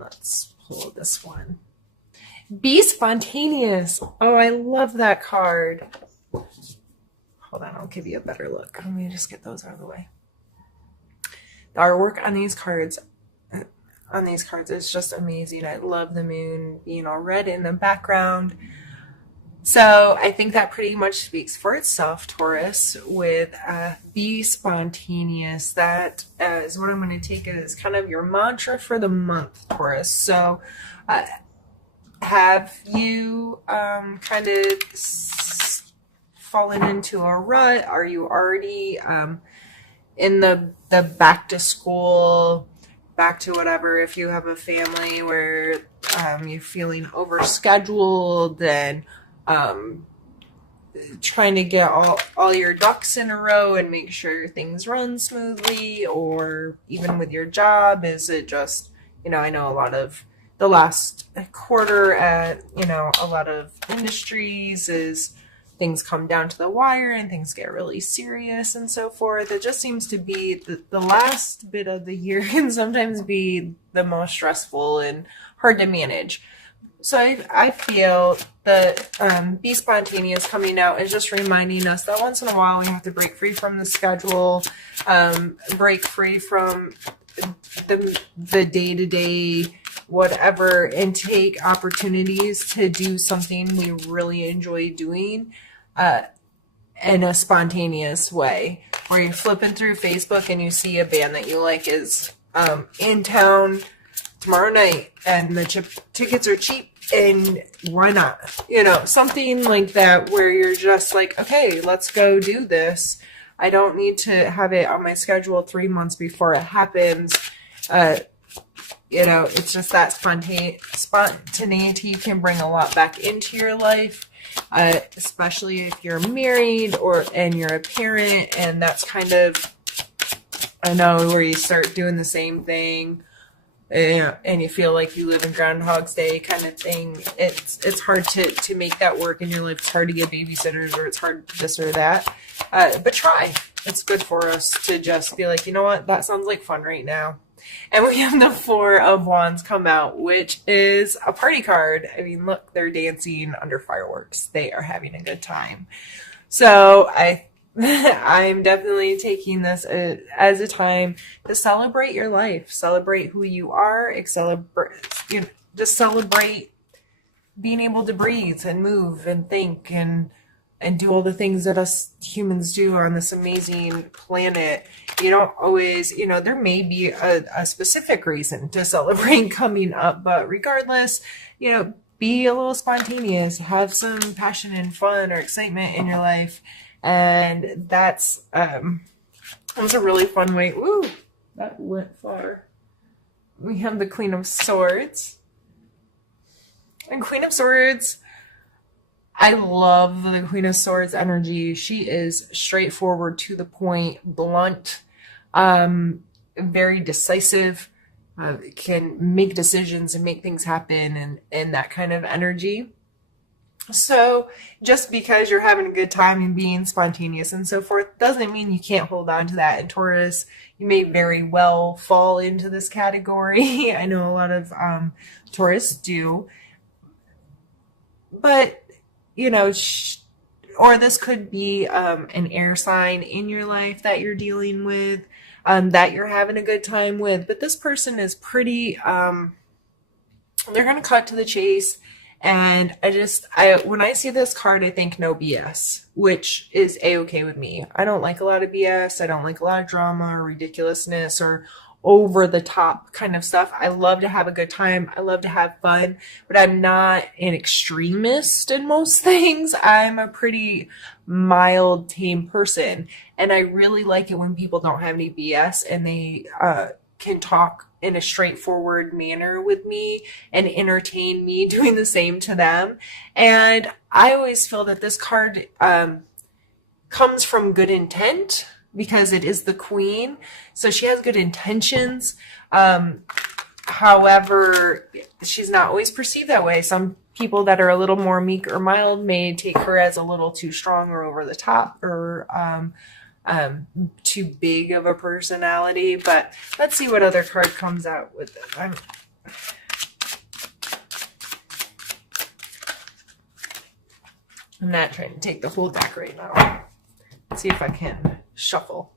let's pull this one. Be spontaneous. Oh, I love that card. Hold on, I'll give you a better look. Let me just get those out of the way. The artwork on these cards is just amazing. I love the moon being all red in the background. So I think that pretty much speaks for itself, Taurus, with be spontaneous. That is what I'm going to take as kind of your mantra for the month, Taurus. So have you kind of fallen into a rut? Are you already in the back to school, back to whatever, if you have a family where you're feeling overscheduled and trying to get all your ducks in a row and make sure things run smoothly? Or even with your job, is it just, I know a lot of the last quarter at, a lot of industries is things come down to the wire and things get really serious and so forth. It just seems to be the last bit of the year can sometimes be the most stressful and hard to manage. So I feel that Be Spontaneous coming out is just reminding us that once in a while we have to break free from the schedule, break free from the day-to-day whatever, and take opportunities to do something we really enjoy doing in a spontaneous way, where you're flipping through Facebook and you see a band that you like is in town tomorrow night and the tickets are cheap, and why not? Something like that, where you're just like, okay, let's go do this. I don't need to have it on my schedule 3 months before it happens. It's just that spontaneity can bring a lot back into your life, especially if you're married and you're a parent, and that's kind of, I know, where you start doing the same thing, and you feel like you live in Groundhog's Day kind of thing. It's hard to make that work in your life. It's hard to get babysitters, or it's hard this or that. But try. It's good for us to just be like, you know what? That sounds like fun right now. And we have the Four of Wands come out, which is a party card. I mean, look, they're dancing under fireworks. They are having a good time. So I'm definitely taking this as a time to celebrate your life, celebrate who you are, just celebrate being able to breathe and move and think and do all the things that us humans do on this amazing planet. You don't always, there may be a specific reason to celebrate coming up, but regardless, be a little spontaneous, have some passion and fun or excitement in your life. And that was a really fun way. Ooh, that went far. We have the Queen of Swords. And Queen of Swords, I love the Queen of Swords energy. She is straightforward, to the point, blunt, very decisive, can make decisions and make things happen, and that kind of energy. So just because you're having a good time and being spontaneous and so forth doesn't mean you can't hold on to that. And Taurus, you may very well fall into this category. I know a lot of Taurus do. But, or this could be an air sign in your life that you're dealing with, that you're having a good time with. But this person is pretty, they're going to cut to the chase. And when I see this card, I think no BS, which is a-okay with me. I don't like a lot of BS. I don't like a lot of drama or ridiculousness or over the top kind of stuff. I love to have a good time. I love to have fun, but I'm not an extremist in most things. I'm a pretty mild, tame person. And I really like it when people don't have any BS and they can talk in a straightforward manner with me and entertain me doing the same to them. And I always feel that this card comes from good intent, because it is the Queen. So she has good intentions. However, she's not always perceived that way. Some people that are a little more meek or mild may take her as a little too strong or over the top, or too big of a personality. But let's see what other card comes out with it. I'm not trying to take the whole deck right now. Let's see if I can shuffle.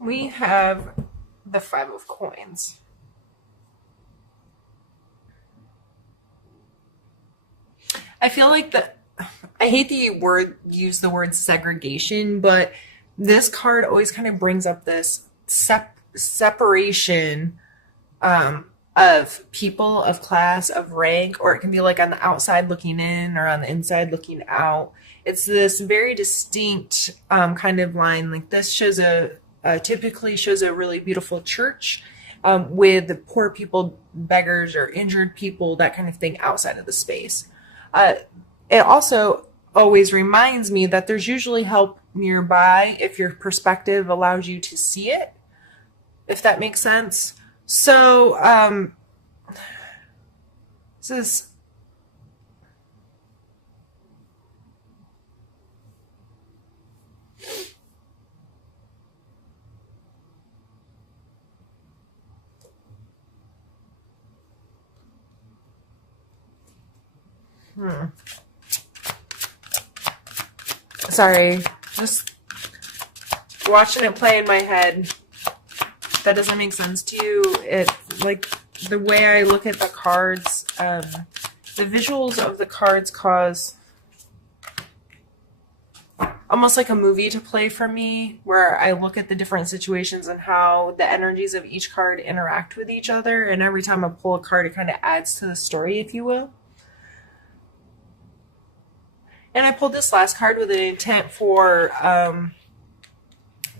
We have the Five of Coins. I feel like I hate the use the word segregation, but this card always kind of brings up this separation of people, of class, of rank, or it can be like on the outside looking in or on the inside looking out. It's this very distinct kind of line. Like this shows typically shows a really beautiful church with the poor people, beggars, or injured people, that kind of thing outside of the space. It also always reminds me that there's usually help nearby if your perspective allows you to see it, if that makes sense. So this is sorry, just watching it play in my head. That doesn't make sense to you. It, like, the way I look at the cards, the visuals of the cards cause almost like a movie to play for me, where I look at the different situations and how the energies of each card interact with each other, and every time I pull a card, it kind of adds to the story, if you will. And I pulled this last card with an intent for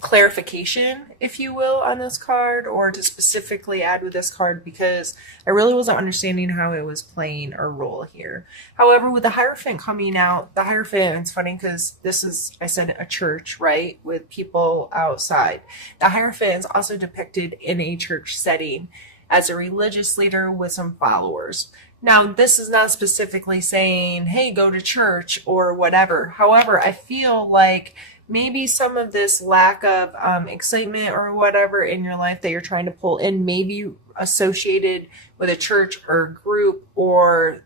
clarification, if you will, on this card, or to specifically add with this card, because I really wasn't understanding how it was playing a role here. However, with the Hierophant coming out, the Hierophant, it's funny because this is, I said, a church, right, with people outside. The Hierophant is also depicted in a church setting as a religious leader with some followers. Now, this is not specifically saying, hey, go to church or whatever. However, I feel like maybe some of this lack of excitement or whatever in your life that you're trying to pull in may be associated with a church or group or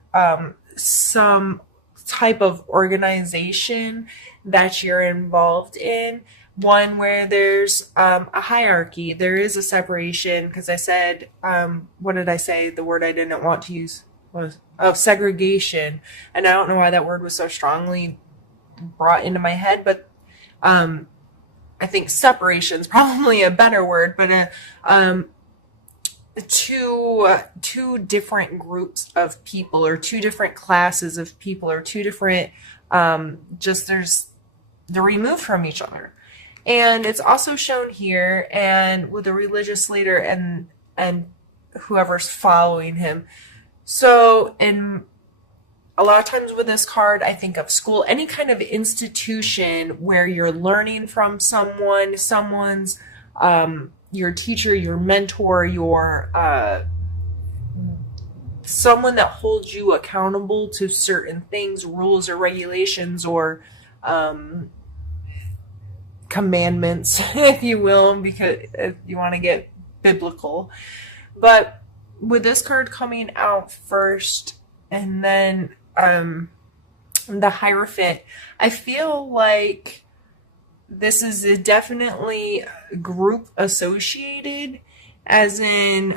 some type of organization that you're involved in. One where there's a hierarchy, there is a separation, because I said, what did I say? The word I didn't want to use was segregation. And I don't know why that word was so strongly brought into my head, but I think separation is probably a better word, but two different groups of people, or two different classes of people, or two different they're removed from each other. And it's also shown here, and with the religious leader and whoever's following him. So, in a lot of times with this card, I think of school, any kind of institution where you're learning from someone's your teacher, your mentor, your someone that holds you accountable to certain things, rules or regulations, or commandments, if you will, because if you want to get biblical. But with this card coming out first, and then the Hierophant, I feel like this is definitely group associated, as in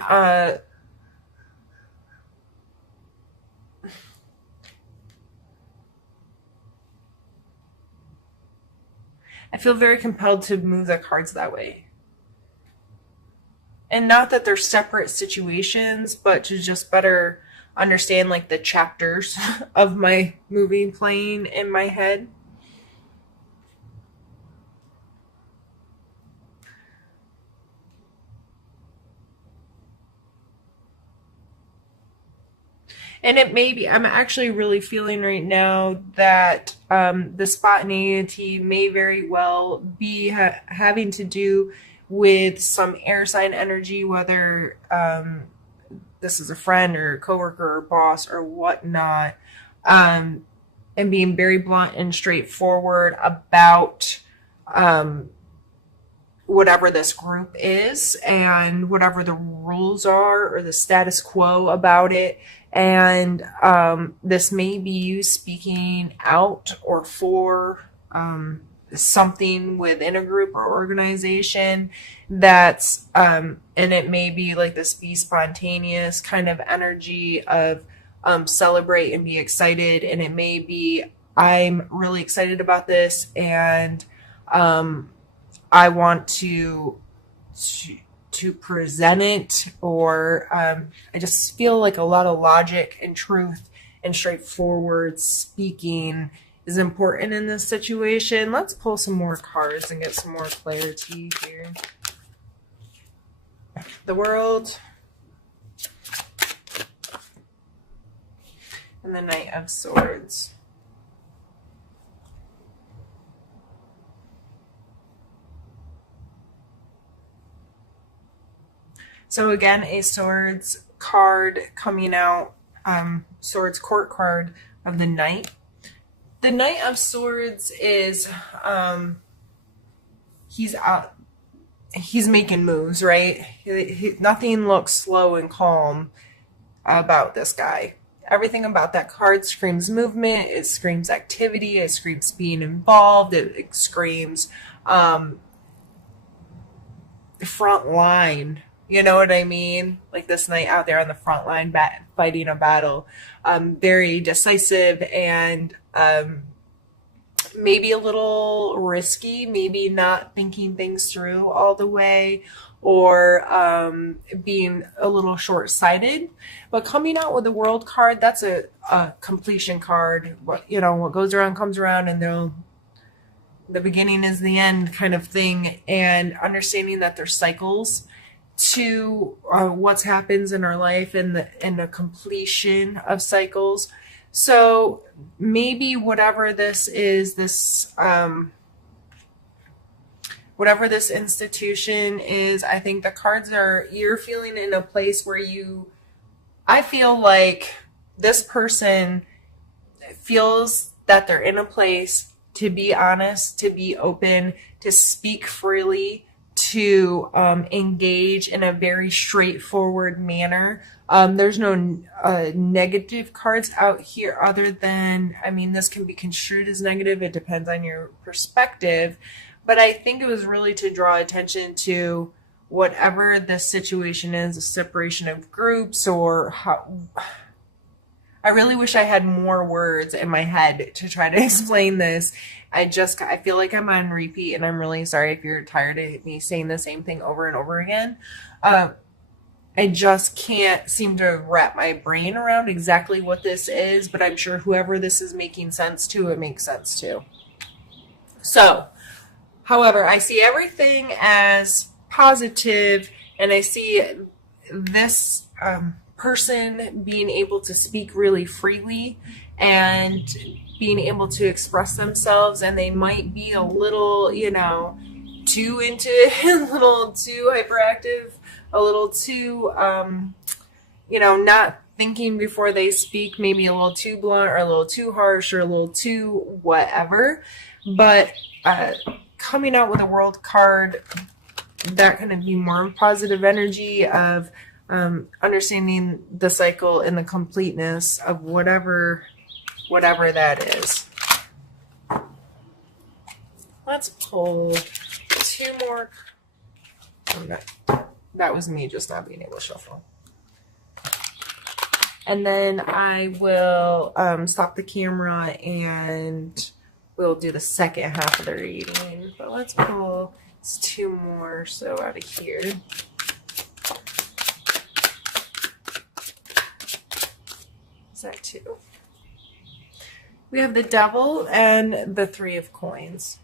I feel very compelled to move the cards that way. And not that they're separate situations, but to just better understand like the chapters of my movie playing in my head. And it may be, I'm actually really feeling right now that the spontaneity may very well be having to do with some air sign energy, whether this is a friend or coworker or boss or whatnot, and being very blunt and straightforward about whatever this group is and whatever the rules are or the status quo about it. And this may be you speaking out or for something within a group or organization that's, and it may be like this be spontaneous kind of energy of celebrate and be excited. And it may be, I'm really excited about this and I want to present it, or I just feel like a lot of logic and truth and straightforward speaking is important in this situation. Let's pull some more cards and get some more clarity here. The World and the Knight of Swords. So again, a Swords card coming out, Swords Court card of the Knight. The Knight of Swords is, he's making moves, right? Nothing looks slow and calm about this guy. Everything about that card screams movement, it screams activity, it screams being involved, it screams front line. You know what I mean? Like this knight out there on the front line fighting a battle. Very decisive and maybe a little risky, maybe not thinking things through all the way, or being a little short-sighted. But coming out with the World card, that's a completion card. What goes around comes around, and the beginning is the end kind of thing. And understanding that there's cycles to what happens in our life and the completion of cycles. So maybe whatever this is, whatever this institution is, I think the cards are, you're feeling in a place where I feel like this person feels that they're in a place to be honest, to be open, to speak freely, to engage in a very straightforward manner. There's no negative cards out here other than, this can be construed as negative. It depends on your perspective. But I think it was really to draw attention to whatever the situation is, a separation of groups, or how. I really wish I had more words in my head to try to explain this. I feel like I'm on repeat, and I'm really sorry if you're tired of me saying the same thing over and over again. I just can't seem to wrap my brain around exactly what this is, but I'm sure whoever this is making sense to, it makes sense to. So, however, I see everything as positive, and I see this person being able to speak really freely and being able to express themselves, and they might be a little, too into it, a little too hyperactive, a little too, not thinking before they speak, maybe a little too blunt or a little too harsh or a little too whatever. But coming out with a World card, that kind of be more positive energy of understanding the cycle and the completeness of whatever that is. Let's pull two more. That was me just not being able to shuffle. And then I will stop the camera and we'll do the second half of the reading. But let's pull two more so out of here. Is that two? We have the Devil and the Three of Coins.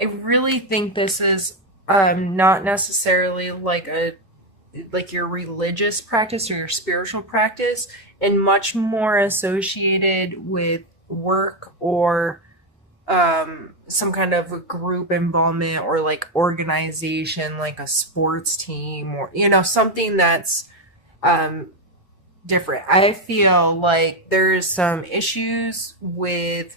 I really think this is not necessarily like your religious practice or your spiritual practice, and much more associated with work or some kind of a group involvement or like organization, like a sports team, or something that's um, different. I feel like there's some issues with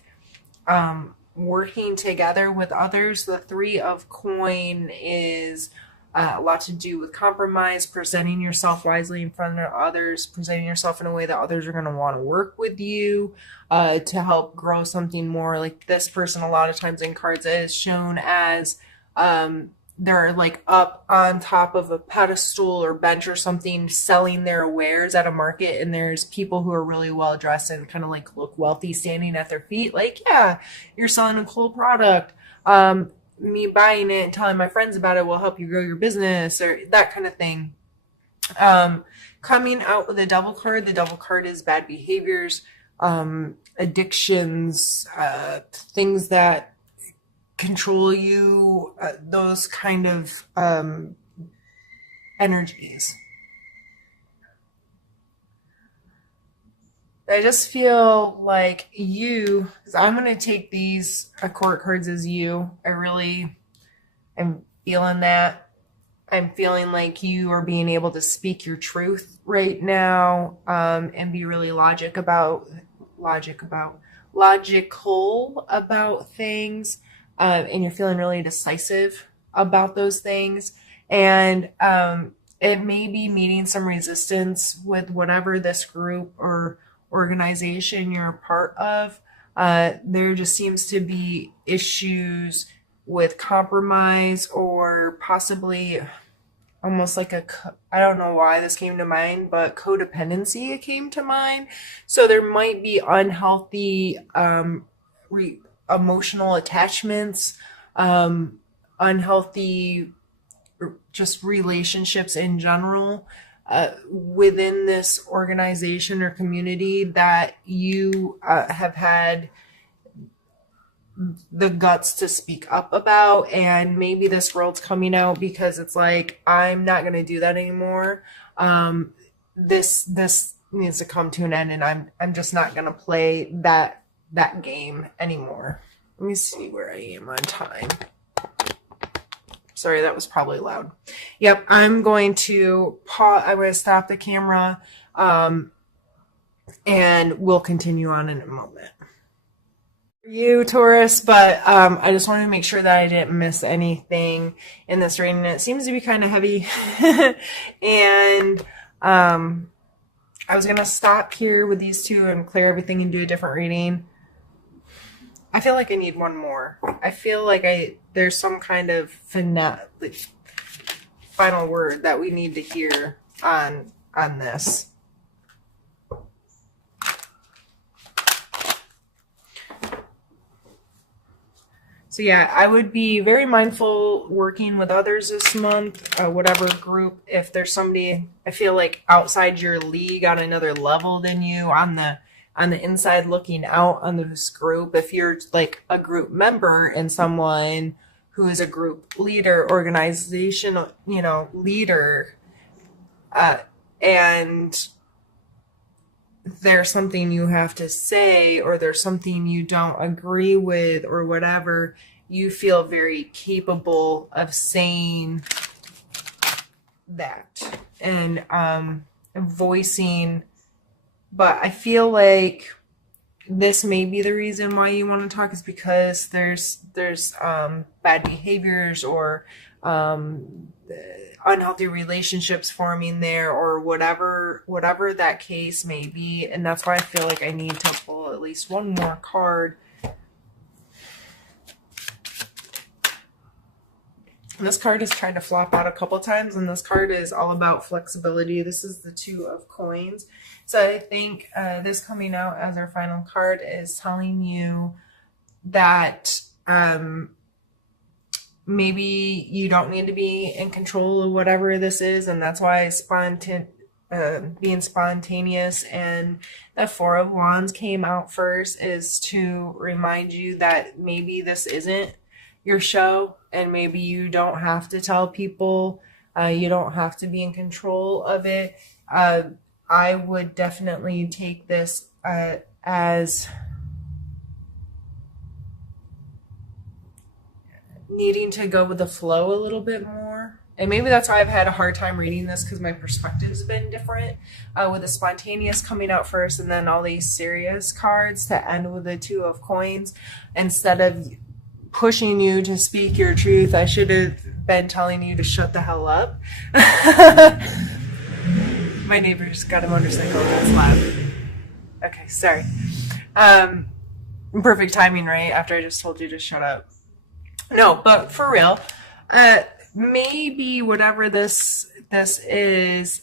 working together with others. The three of coin is a lot to do with compromise, presenting yourself wisely in front of others, presenting yourself in a way that others are going to want to work with you to help grow something more. Like this person, a lot of times in cards, is shown as they're like up on top of a pedestal or bench or something selling their wares at a market, and there's people who are really well dressed and kind of like look wealthy standing at their feet, like, yeah, you're selling a cool product. Me buying it and telling my friends about it will help you grow your business, or that kind of thing. Coming out with the devil card, the devil card is bad behaviors, addictions, things that control you, those kind of energies. I just feel like you, because I'm going to take these court cards as you. I really am feeling that. I'm feeling like you are being able to speak your truth right now, and be really logical about things, and you're feeling really decisive about those things, and it may be meeting some resistance with whatever this group or organization you're a part of. There just seems to be issues with compromise, or possibly almost like I don't know why this came to mind, but codependency came to mind. So there might be unhealthy emotional attachments, unhealthy just relationships in general within this organization or community that you have had the guts to speak up about. And maybe this world's coming out because it's like, I'm not going to do that anymore. This needs to come to an end, and I'm just not going to play that game anymore. Let me see where I am on time. Sorry, that was probably loud. Yep, I'm going to pause. I'm going to stop the camera, and we'll continue on in a moment. You, Taurus, but I just wanted to make sure that I didn't miss anything in this reading. It seems to be kind of heavy, and I was going to stop here with these two and clear everything and do a different reading. I feel like I need one more. I feel like there's some kind of final word that we need to hear on this. So yeah, I would be very mindful working with others this month, whatever group. If there's somebody I feel like outside your league on another level than you, on the inside looking out on this group, if you're like a group member and someone who is a group leader, organizational, leader, and there's something you have to say, or there's something you don't agree with, or whatever, you feel very capable of saying that and voicing. But I feel like this may be the reason why you want to talk, is because there's bad behaviors or unhealthy relationships forming there, or whatever that case may be. And that's why I feel like I need to pull at least one more card. And this card has tried to flop out a couple times, and this card is all about flexibility. This is the Two of Coins. So I think this coming out as our final card is telling you that maybe you don't need to be in control of whatever this is, and that's why being spontaneous and the Four of Wands came out first, is to remind you that maybe this isn't your show, and maybe you don't have to tell people. You don't have to be in control of it. I would definitely take this as needing to go with the flow a little bit more. And maybe that's why I've had a hard time reading this, because my perspective's been different, with the spontaneous coming out first and then all these serious cards to end with the Two of Coins. Instead of pushing you to speak your truth, I should have been telling you to shut the hell up. My neighbor's got a motorcycle that's loud. Okay, sorry. Perfect timing, right? After I just told you to shut up. No, but for real, maybe whatever this is,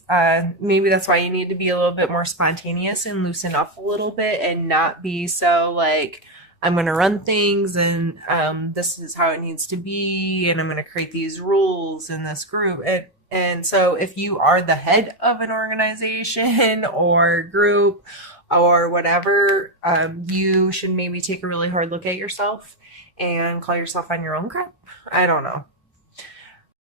maybe that's why you need to be a little bit more spontaneous and loosen up a little bit and not be so like, I'm going to run things and this is how it needs to be, and I'm going to create these rules in this group. And so if you are the head of an organization or group or whatever, you should maybe take a really hard look at yourself and call yourself on your own crap. I don't know.